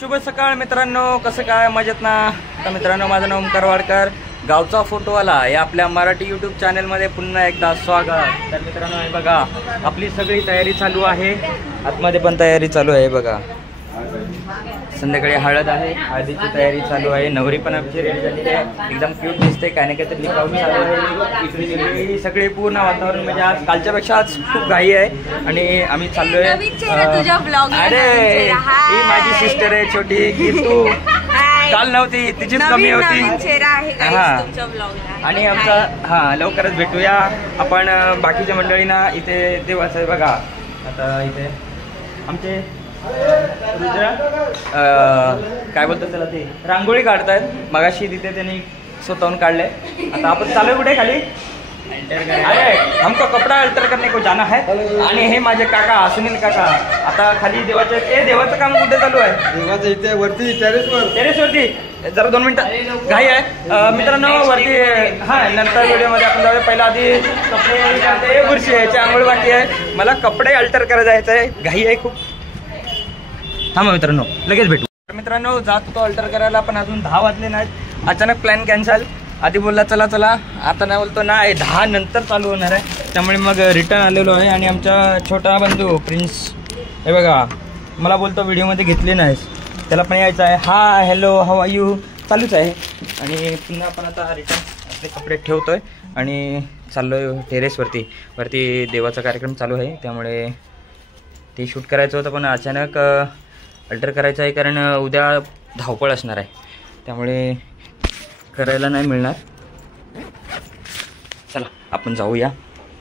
शुभ सकाळ मित्रांनो, कसं काय मजेत ना? आता मित्रांनो, माझं नाव ओमकार वाडकर, गावचा फोटोवाला या आपल्या मराठी यूट्यूब चॅनलमध्ये पुन्हा एकदा स्वागत. तर मित्रांनो, हे बघा आपली सगळी तयारी चालू आहे, आतमध्ये पण तयारी चालू आहे. बघा संध्याकाळी हळद आहे, हळदीची तयारी चालू आहे. नवरी पण आमची रेडी झालेली आहे, एकदम क्यूट दिसते. काय नाही काय तर लिखावून चालू आहे. इकडे सगळे पूर्ण वातावरण म्हणजे आज कालच्यापेक्षा आज खूप घाई आहे आणि आम्ही चाललोय. अरे ही माझी सिस्टर आहे छोटी, की तू काल नव्हती, तिचीच कमी होती. हा आणि आमचा लवकरच भेटूया आपण बाकीच्या मंडळींना. इथे देवाचं बघा, आता इथे आमचे काय बोलतात त्याला, ते रांगोळी काढतायत. मगाशी तिथे त्यांनी स्वतःहून काढलंय. आता आपण चालू कुठे खाली, अरे हमको कपडा अल्टर करने को जाना है. आणि हे माझे काका सुनील काका आता खाली देवाचं काम कुठे चालू आहे? देवाचं इथे वरती टेरेसवरती. जरा 2 मिनिटं घाई आहे मित्रांनो, वरती. हां, नंतर व्हिडिओमध्ये आपण जाऊया. पहिला आधी कपडे बुरशी यायची आंघोळ बाकी आहे. मला कपडे अल्टर करायला जायचं आहे, घाई आहे खूप. थांबा मित्रांनो, लगेच भेटू. मित्रांनो, जात होतो अल्टर करायला, पण अजून 10 वाजले नाहीत. अचानक प्लॅन कॅन्सल. आधी बोलला चला चला, आता नाही बोलतो नाही, 10 नंतर चालू होणार आहे. त्यामुळे मग रिटर्न आलेलो आहे. आणि आमचा छोटा बंधू प्रिन्स, हे बघा, मला बोलतो व्हिडिओमध्ये घेतली नाहीस, त्याला पण यायचं आहे. हा हॅलो हाऊ आर यू चालूच आहे. आणि पुन्हा आपण आता रिटर्न आपले कपडे ठेवतोय आणि चाललोय वरती देवाचा कार्यक्रम चालू आहे. त्यामुळे ते शूट करायचं होतं, पण अचानक अल्टर करायचं आहे, कारण उद्या धावपळ असणार आहे. त्यामुळे करायला नाही मिळणार. चला आपण जाऊया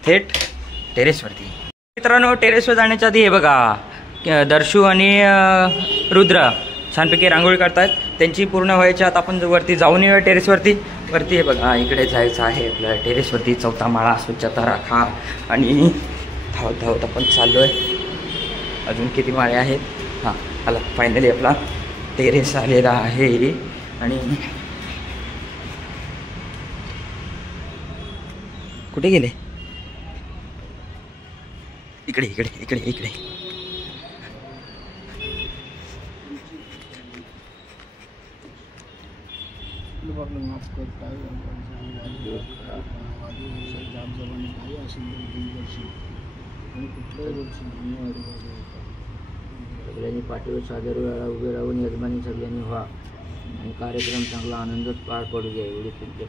थेट टेरेसवरती. मित्रांनो, टेरेसवर जाण्याच्या आधी हे बघा दर्शू आणि रुद्र छानपैकी रांगोळी काढतायत. त्यांची पूर्ण व्हायच्या आत आपण वरती जाऊन येऊया टेरेसवरती. हे बघा, इकडे जायचं आहे आपल्या टेरेसवरती. 4था माळा, स्वच्छता राखा. आणि धावत आपण चाललो आहे. अजून किती माळे आहेत? हां, आला फायनली आपला टेरेस आलेला आहे. आणि कुठे गेले? इकडे. सगळ्यांनी पाठीवर सादर वेळा उभे राहून यजमानी सगळ्यांनी व्हा आणि कार्यक्रम चांगला आनंदात पार पडू द्या. एवढी तुमच्या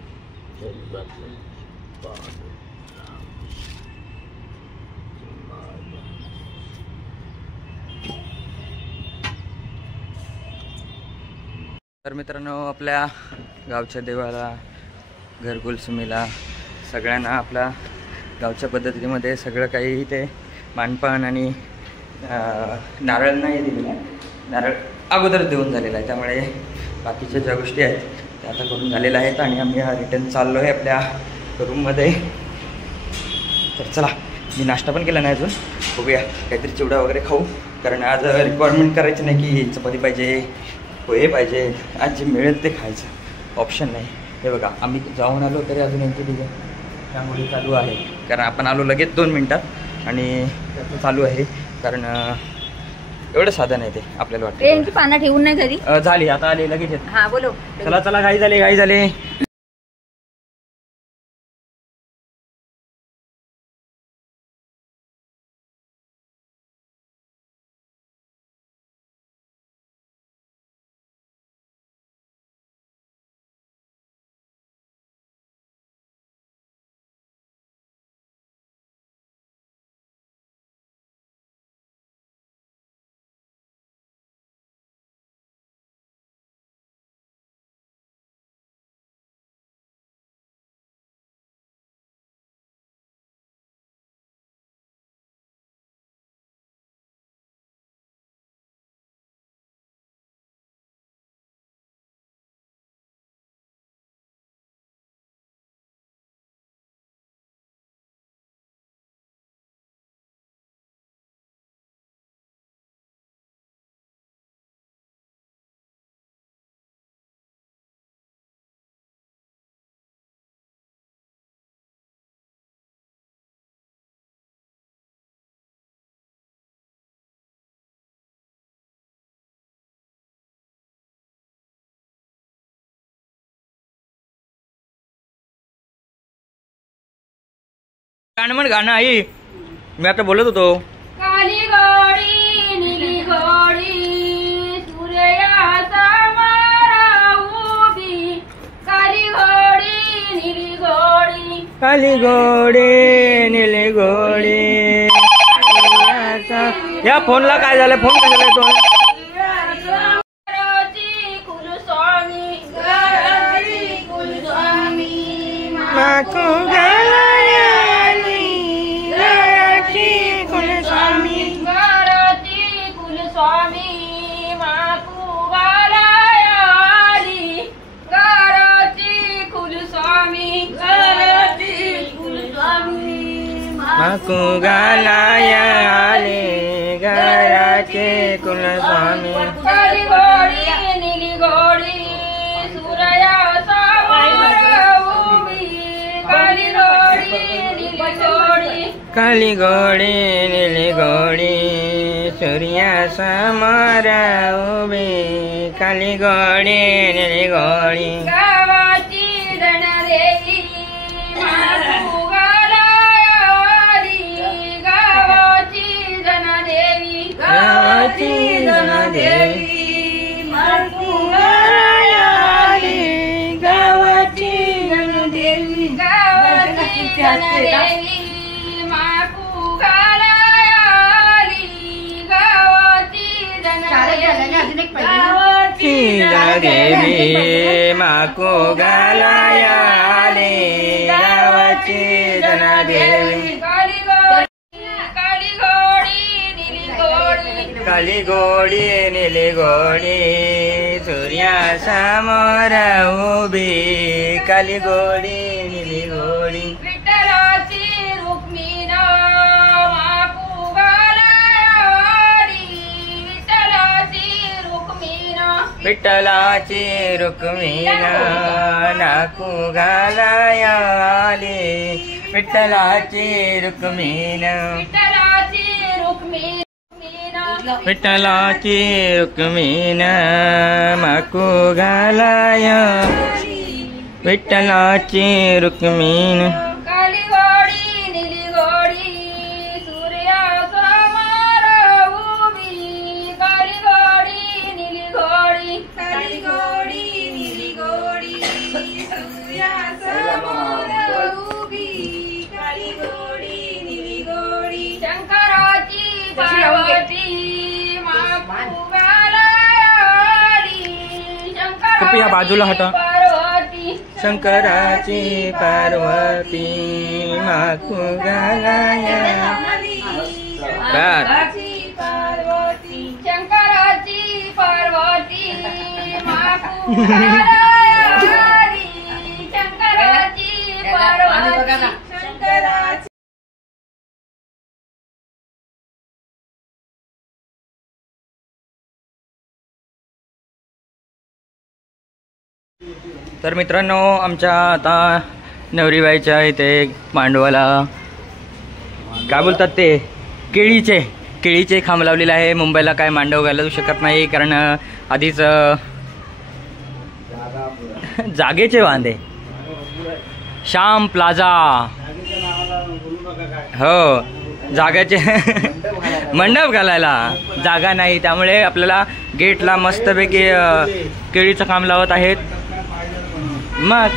तर मित्रांनो, आपल्या गावच्या देवाला, घरकुलसुमीला, सगळ्यांना आपल्या गावच्या पद्धतीमध्ये सगळं काही इथे मानपान आणि नारळ नाही दिलेला आहे. नारळ अगोदर देऊन झालेला आहे. त्यामुळे बाकीच्या ज्या गोष्टी आहेत त्या आता करून झालेल्या आहेत. आणि आम्ही रिटर्न चाललो आहे आपल्या रूममध्ये. तर चला, मी नाश्ता पण केला नाही अजून, बघूया काहीतरी चिवडा वगैरे खाऊ. कारण आज रिक्वायरमेंट करायची नाही की चपाती पाहिजे, पोहे पाहिजे. आज जे मिळेल ते खायचं, ऑप्शन नाही. हे बघा, आम्ही जाऊन आलो तरी अजून यांची त्यामुळे चालू आहे. कारण आपण आलो लगेच 2 मिनिटात आणि त्याचं चालू आहे. कारण एवढं साधन आहे ते आपल्याला वाटतं. पानं ठेवून नाही घरी झाली, आता आली लगेच. हा बोलो. चला घाई झाली. गाणं म्हण गाणं आई मी आता बोलत होतो. काली गोडी निली गोडी सूर्याचा मारा उभी काली गोडी निली गोडी काली गोडी निली गोडी. या फोनला काय झालं फोन कशाला येतो. माकू गलायाली गराची कुलस्वामी गराची कुलस्वामी माकू गलायाली गराची कुलस्वामी गराची कुलस्वामी माकू गलायाली गराची कुलस्वामी. काली गोडी निली गोडी सूर्या काली गोडी निली गोडी सूर्या समोर उभी काली गोडी निली गोडी. गावाची धनदेवी माकू गलायाली गावाची धनदेवी गावाची धनदेवी माकू गलायाली गावाची धनदेवी गावाची धनदेवी माकू गलायाली गावाची धनदेवी गावाची देवी माकू गलायाली गावाची धनदेवी. काली गोडी निली गोडी काली गोडी निली गोडी सूर्या समोर उभी काली गोडी निली गोडी. विठ्ठलाची रुक्मिण माकू गलायाली विठ्ठलाची रुक्मिण विठ्ठलाची रुक्मिण नाकू घालायाली विठ्ठलाची रुक्मिण विठ्ठलाची रुक्मिण विठ्ठलाची रुक्मिण माकू घालाय विठ्ठलाची रुक्मिण. काली गोडी निली गोडी सूर्या समोर उभी काली गोडी निली गोडी काली गोडी निली गोडी सूर्या समोर उभी काली गोडी निली गोडी शंकराची पार्वती माकू गलायाली कृपया बाजूला हटा. पार्वती शंकराची पार्वती माकू घालाया शंकराची पार्वती शंकराची पार्वती माकू गलायाली शंकराची पार्वती शंकराची. तर मित्रांनो आमच्या आता नवरीबाईच्या इथे मांडवाला काय बोलतात ते केळीचे खांब लावलेले आहे. मुंबईला काय मांडव घालू शकत नाही कारण आधीच जागेचे वांदे. श्याम प्लाझा हो जागाचे मंडप घालायला जागा नाही त्यामुळे आपल्याला गेटला मस्तपैकी केळीचं काम लावत आहेत. मग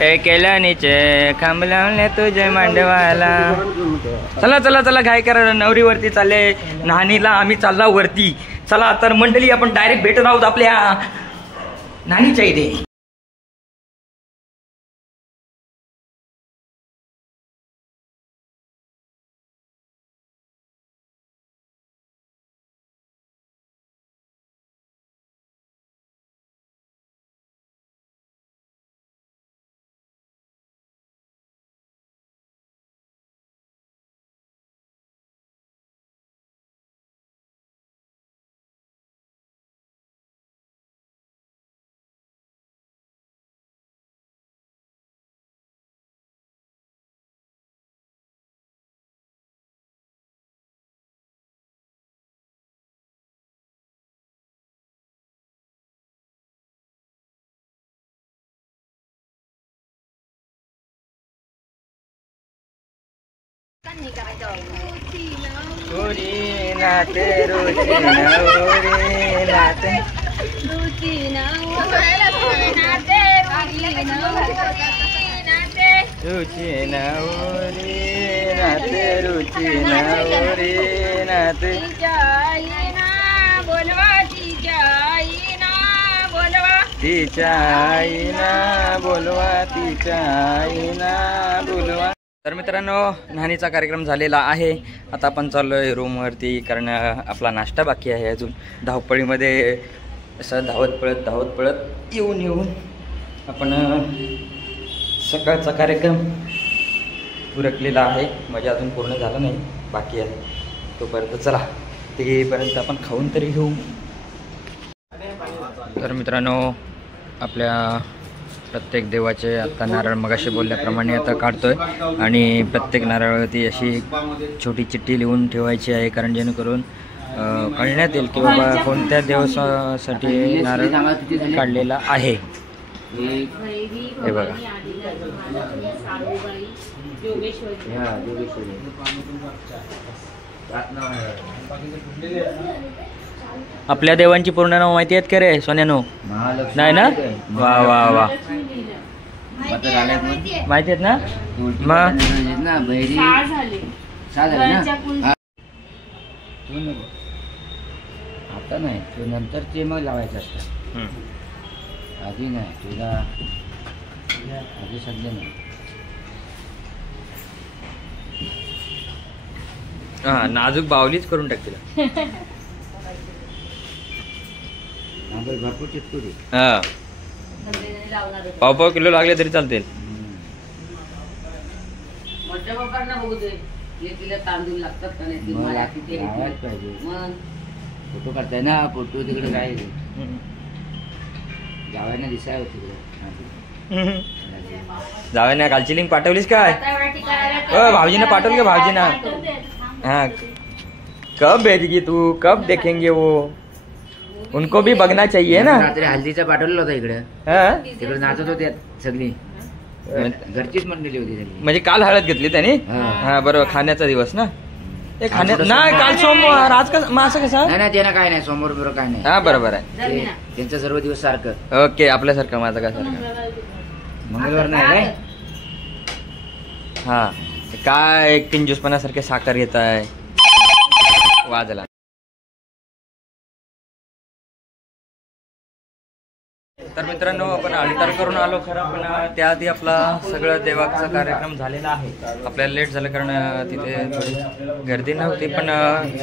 हे केल्यानीचे खांब लावले तुझे मांडवाला. चला चला चला घाई करा नवरीवरती चालले नानीला आम्ही चालला वरती. चला तर मंडळी आपण डायरेक्ट भेटत आहोत आपल्या नानीच्या इथे. रुची नाते रुची नाते रुची नवरी नाते रुची नवरी नाते तिच्या आईना बोलवा तिच्या आईना बोलवा. तर मित्रांनो न्हाणीचा कार्यक्रम झालेला आहे. आता आपण चाललोय रूमवरती कारण आपला नाश्ता बाकी आहे अजून. धावपळीमध्ये असं धावत पळत येऊन आपण सकाळचा कार्यक्रम उरकलेला आहे. म्हणजे अजून पूर्ण झाला नाही, बाकी आहे. तोपर्यंत चला तेपर्यंत आपण खाऊन तरी घेऊ. तर मित्रांनो आपल्या प्रत्येक देवाचे आता नारळ मगाशी बोलल्याप्रमाणे आता काढतोय आणि प्रत्येक नारळावरती अशी छोटी चिठ्ठी लिहून ठेवायची आहे कारण जेणेकरून कळण्यात येईल की बाबा कोणत्या देवासाठी नारळ काढलेला आहे. हे बघा आपल्या देवांची पूर्ण नाव माहिती आहेत का रे सोन्यानो? नाही ना? वा वा वा माहिती आहेत ना? मग आता नाही तू नंतरचे मग लावायचं असतं. आधी नाही तुला आधी सध्या नाही. हा नाजूक बावलीच करून टाकतील. भरपूर चिटकू दे. हा पाव किलो लागले तरी चालतील. फोटो काढताय ना, फोटो तिकडे काय जावायना दिसाय तिकडे. जावयाना कालची लिंक पाठवलीस काय? भाऊजीने पाठवली का? भाऊजीना हाँ कब भेजेगी तू? कब देखेंगे वो? उनको भी बघना चाहिए ना. रात्री हल्दीचा पाठवलेला होता इकडे. तिकडे नाचत होते सगळी, घरचीच मंडळी होती सगळी. म्हणजे काल हळद घेतली त्यांनी. हा बरोबर, खाण्याचा दिवस ना. नाही काल सोमवार, आज का असं कसं? नाही त्यांना काय नाही, सोमवार बरोबर काय नाही. हा बरोबर आहे, त्यांचं सर्व दिवस सारखं. ओके आपल्यासारखं, माझं काय सारखं. मंगळवार नाही काय? हा काय कंजूसपणासारखे साखर घेत आहे वाजला. तर मित्रांनो आपण अल्टर करून आलो खरं, पण त्याआधी आपला सगळं देवाचा कार्यक्रम झालेला आहे. आपल्याला लेट झालं कारण तिथे थोडी गर्दी नव्हती, पण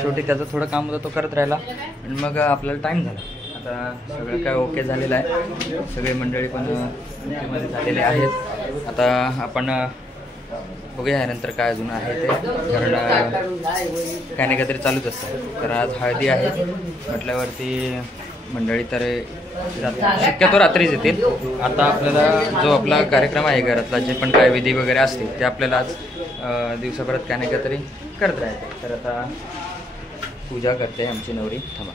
शेवटी त्याचं थोडं काम होतं तो करत राहिला आणि मग आपल्याला टाईम झाला. आता सगळं काय ओके झालेलं आहे, सगळे मंडळी पण मध्ये झालेले आहेत. आता आपण बघूया नंतर काय अजून आहे ते, कारण काही नाही काहीतरी चालूच असतं. तर आज हळदी आहे म्हटल्यावरती मंडळी तर शक्यतो रात्रीच येतील. आता आपल्याला जो आपला कार्यक्रम आहे घरातला, जे पण काय विधी वगैरे असतील ते आपल्याला आज दिवसाभरात काही नाही काहीतरी करत राहते. तर आता पूजा करते आमची नवरी. थांबा.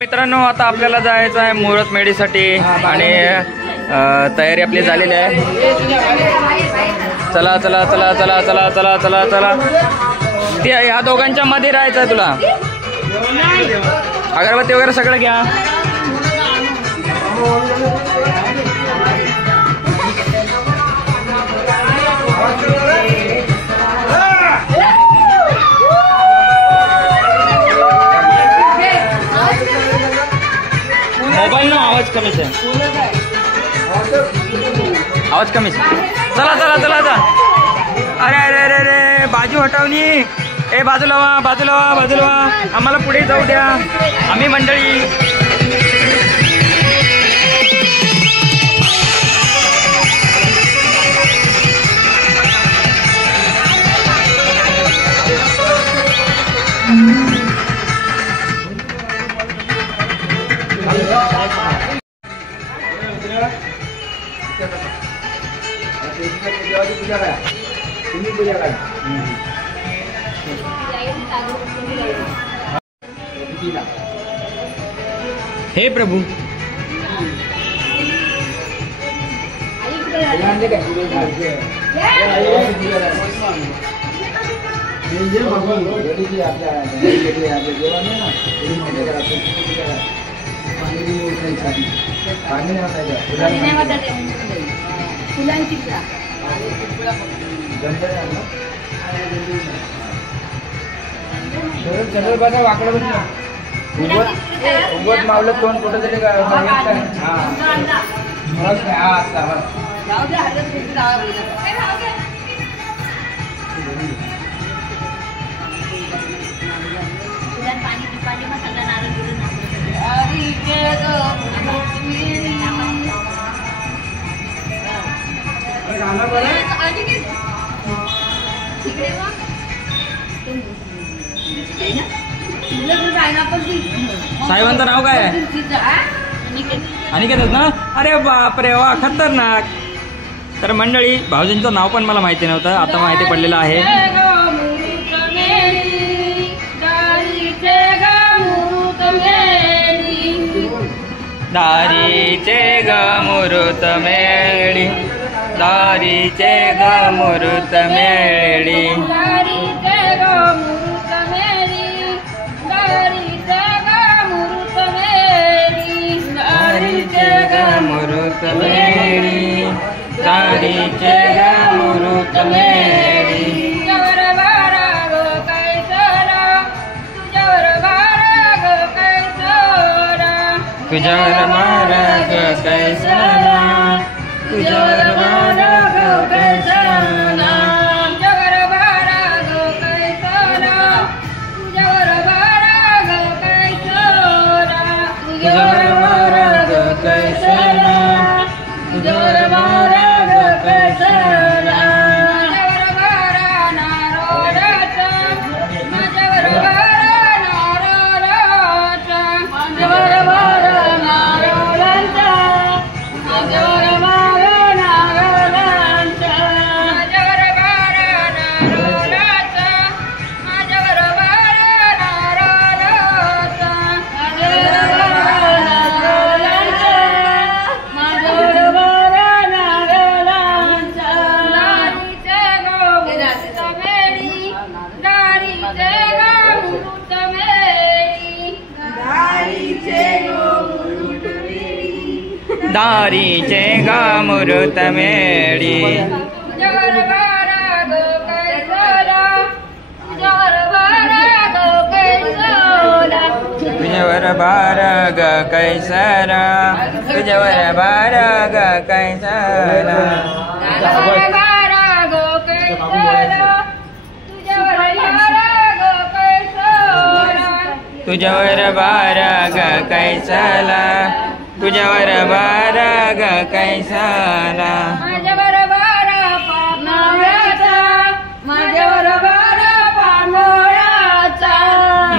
मित्रांनो आता आपल्याला जायचं आहे मुहूर्त मेढीसाठी आणि तयारी आपली झालेली आहे. चला चला चला चला चला चला चला चला. ह्या दोघांच्या मध्ये राहायचं आहे तुला. अगरबत्ती वगैरे सगळं घ्या. मोबाईल ना आवाज कमी आहे, आवाज कमी. चला चला चला चला. अरे अरे अरे अरे बाजू हटावनी. ए बाजूला व्हा, बाजूला व्हा, बाजूला व्हा. आम्हाला पुढे जाऊ द्या. आम्ही मंडळी तुम्ही पूजा करा. हे प्रभू चल बघा वाकडं बघा. उगवत मावलं तोंड कुठं तरी साहेबांचं नाव काय आहे? अनिकेत ना. अरे बापरे वा, खतरनाक. तर मंडळी भाऊजींचं नाव पण मला माहिती नव्हतं, आता माहिती पडलेलं आहे. दारीचे ग मुरुत मेळी, दारीचे ग मुरुत मेळी, दारीचे ग मुरुत मेळी, दारीचे ग मुरुत मेळी, दारीचे ग मुरुत मेळी. तुझ्यावर बारा ग कैसरा, तुझ्यावर बारा ग कैसरा, तुझ्यावर बारा ग कैसरा, तुझ्यावर बारा ग कैसरा, तुझ्यावर बारा ग कैसरा, तुझ्यावर बारा ग कैसरा, तुझ्यावर बारा ग कैसरा, तुझ्यावर बारा ग कैसरा. माझ्यावर बारा नारळाचा, माझ्यावर बारा नारळाचा, माझ्यावर बारा नारळाचा, माझ्यावर बारा नारळाचा, माझ्यावर बारा नारळाचा, माझ्यावर बारा नारळाचा, माझ्यावर बारा नारळाचा, माझ्यावर बारा नारळाचा. दारीचे ग मुरुत मेळी, तुझ्यावर बारा ग कैसरा, तुझ्यावर बारा ग कैसरा, तुझ्यावर बारा ग कैसरा, तुझ्यावर बारा ग कैसरा, तुझ्यावर बारा ग कैसरा, तुझ्यावर बारा ग कैसरा, तुझ्यावर बारा ग कैसला, तुझ्यावर बारा ग कैसला. माझ्यावर बारा पानोळ्याचा, माझ्यावर बारा पानोळ्याचा,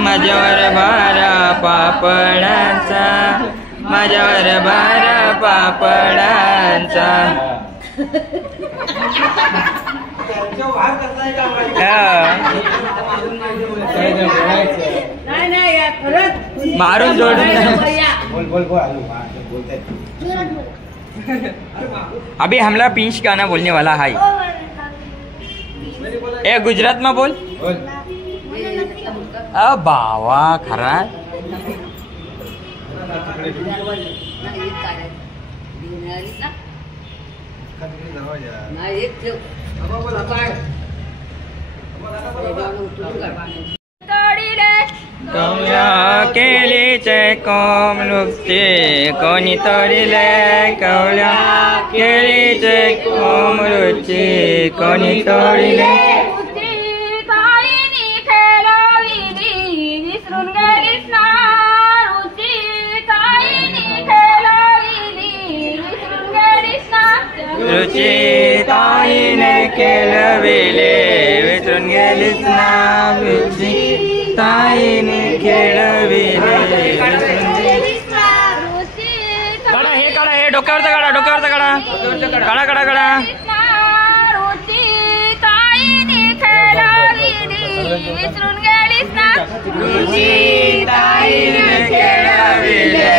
माझ्यावर बारा पापडाचा, माझ्यावर बारा पापडाचा. मारून जोडून अभी हमला पिंच गाना बोलने वाला है. ए गुजरात में बोल. बावा खरा कवल्या केलीचे कोमलुकते कोणी तोडिले, कवल्या केलीचे कोमलुकते कोणी तोडिले. रुची ताईने खेळविले विसरून गेलीस ना रुची ताईने खेळविले काढा हे काढा हे डोक्यावरचा काढा डोक्यावरचा काढा काढा काढा काढा रुची ताईने खेळविली विसरून गेलीस ना रुची ताईने खेळविले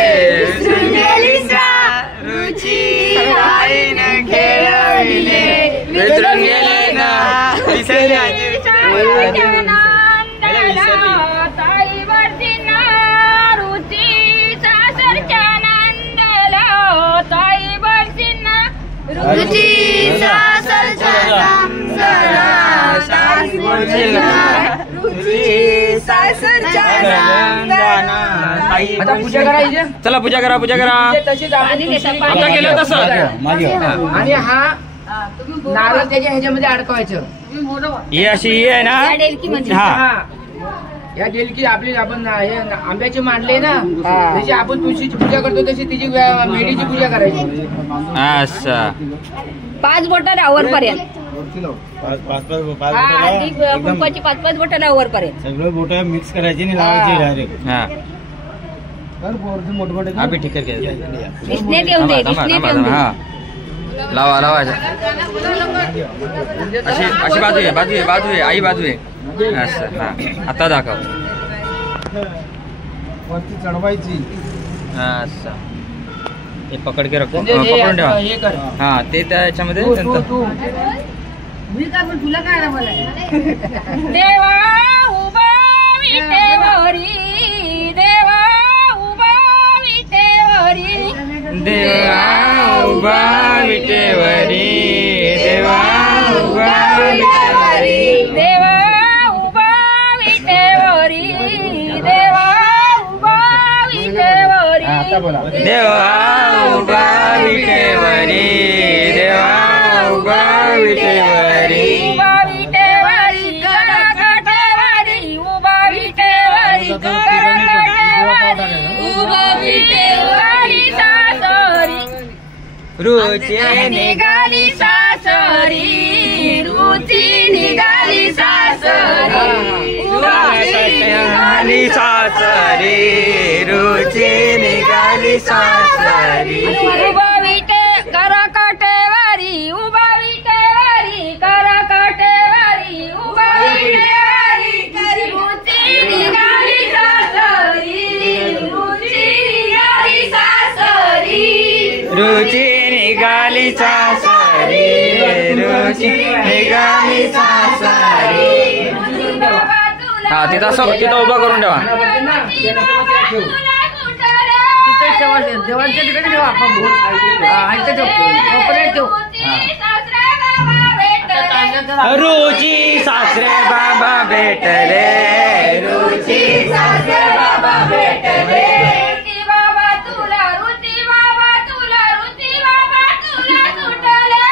विसरून गेलीस ना रुची ताईने खेळविले विसरून गेले ना ताई वरती ना रुची सासरच्या नंदला ताई वरती ना रुची सासरच्या नंदला ताई वरती ना रुची सासरच्या नंदला आता पूजा करायची चला पूजा करा आता केलं तसं आणि हा नारळ त्याच्या ह्याच्यामध्ये अडकवायचं. ही अशी ही आहे ना हा या डेलकी आपली आपण हे आंब्याची मांडले ना त्याची आपण तुळशीची पूजा करतो तशी तिची मेढीची पूजा करायची. अच्छा 5 बोटं वर पर्यंत कुंकवाची 5 बोटं वर पर्यंत सगळं बोटं मिक्स करायची आणि लावायची डायरेक्ट. हा मोठमोठे अभि ठीक आहे दिसण्यात येऊन दे हा लावा लावायचं अशी अशी बाजू आहे आई बाजू आहे असं हा आता दाखव वरती चढवायची. असं हे पकड के रखो पकडून ठेवा हा ते त्याच्यामध्ये देवा उभा विटेवरी देवा उभा विटेवरी देवा उभा विटेवरी देवा उभा विटेवरी देवा उभा विटेवरी देवा उभा विटेवरी देवा उभा विटेवरी देवा उभा विटेवरी उभा विटेवरी करकटेवरी उभा विटेवरी करकटेवरी उभा विटेवरी सासरी रुची निघाली सासरी रुची निघाली सासरी निघाली सासरी रुची निघाली सासरी उभा विटे करकटेवरी उभा विटेवरी करकटेवरी उभा विटेवरी रुची निघाली सासरी रुची निघाली सासरी रुची निघाली सासरी रुची निघाली सासरी हा तिथं असं तिथं उभं करून ठेवा देवांच्या तिकडे ठेवा आपण रुची सासरे बाबा भेटले रुची सासरे बाबा भेटले रुची बाबा तुला रुची बाबा तुला रुची बाबा तुला सुटले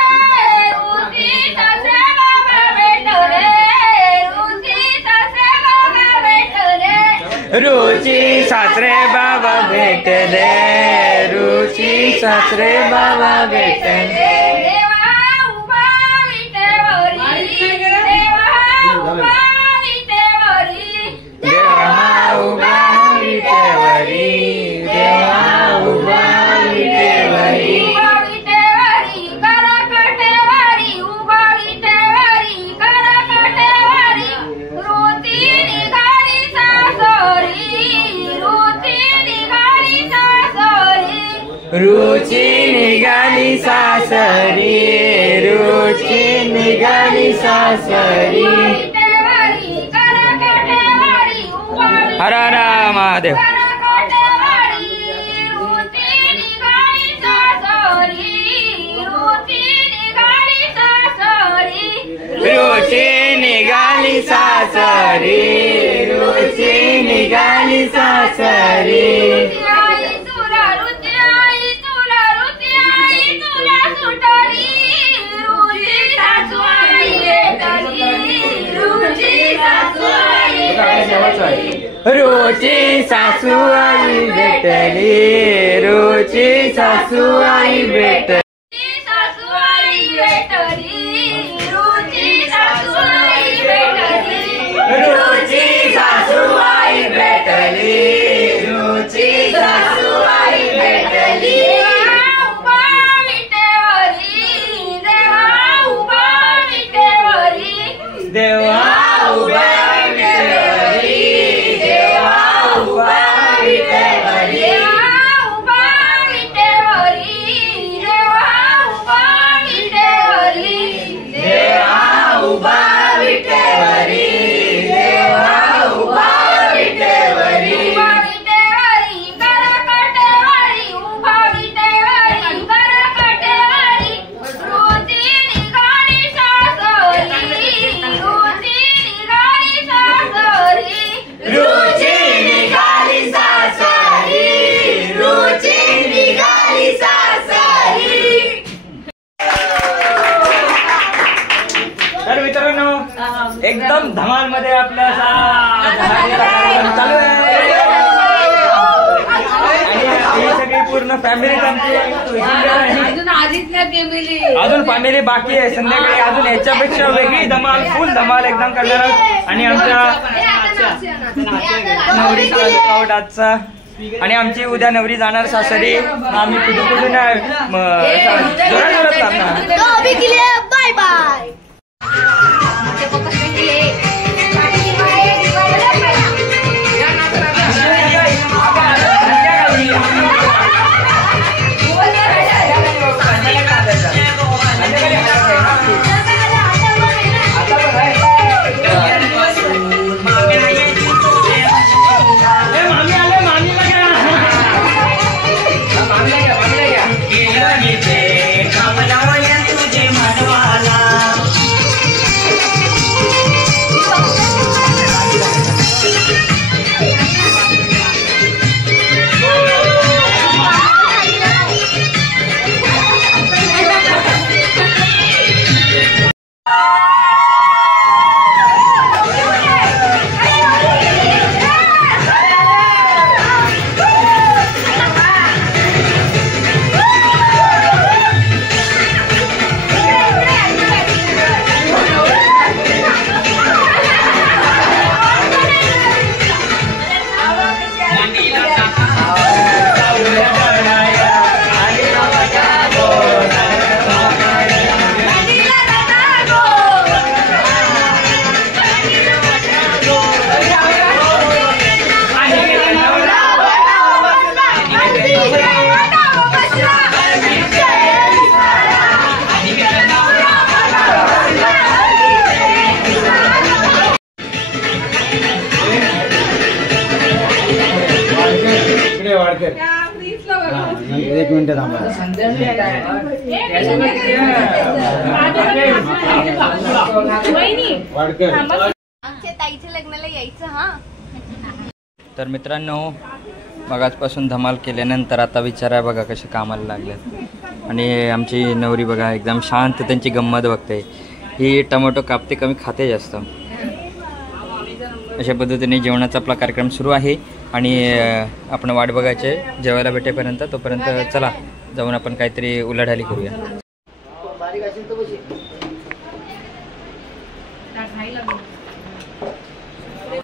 रुची सासरे बाबा भेटले रुची सासरे बाबा भेटले रुची सासरे बाबा भेटले रुची सासरे बाबा भेटले देवा उभा विटेवरी देवा उभा विटेवरी देवा उभा विटेवरी देवा उभा विटेवरी उभा विटेवरी करकटेवरी उभा विटेवरी करकटेवरी रुची निघाली सासरी रुची निघाली सासरी रुची निघाली सासरी रुची निघाली सासरी विटेवरी करकटेवरी उभा हर हर महादेव करकटेवरी रुची निघाली सासरी रुची निघाली सासरी रुची निघाली सासरी रुची निघाली सासरी आई तुला रुची आई तुला रुची आई तुला सुटली रुची सासू आई भेटली रुची सासू आई भेटली रुची सासू आई भेटली रुची सासू आई भेटली सासू आई मध्ये आपला चालू आहे आणि ही सगळी पूर्ण फॅमिली अजून फॅमिली बाकी आहे. संध्याकाळी अजून याच्यापेक्षा वेगळी धमाल, फुल धमाल एकदम करणार आहोत. आणि आमच्या नवरीचा लुकआउट आजचा. आणि आमची उद्या नवरी जाणार सासरी. आम्ही कुठे कुठे नाही जोरात लागणार. Bye bye. एक मिनिट थांबा. आमच्या ताईच्या लग्नाला यायचं हा. तर मित्रांनो, मगाचपासून धमाल केल्यानंतर आता विचार आहे बघा कसे कामाला लागले. आणि आमची नवरी बघा एकदम शांत त्यांची गंमत बघते. ही टोमॅटो कापते कमी, खाते जास्त. अशा पद्धतीने जेवणाचा आपला कार्यक्रम सुरू आहे. आणि आपण वाट बघायचे जेवायला भेटेपर्यंत. तोपर्यंत चला जाऊन आपण काहीतरी उलाढाली करूया. बारीक असेल तर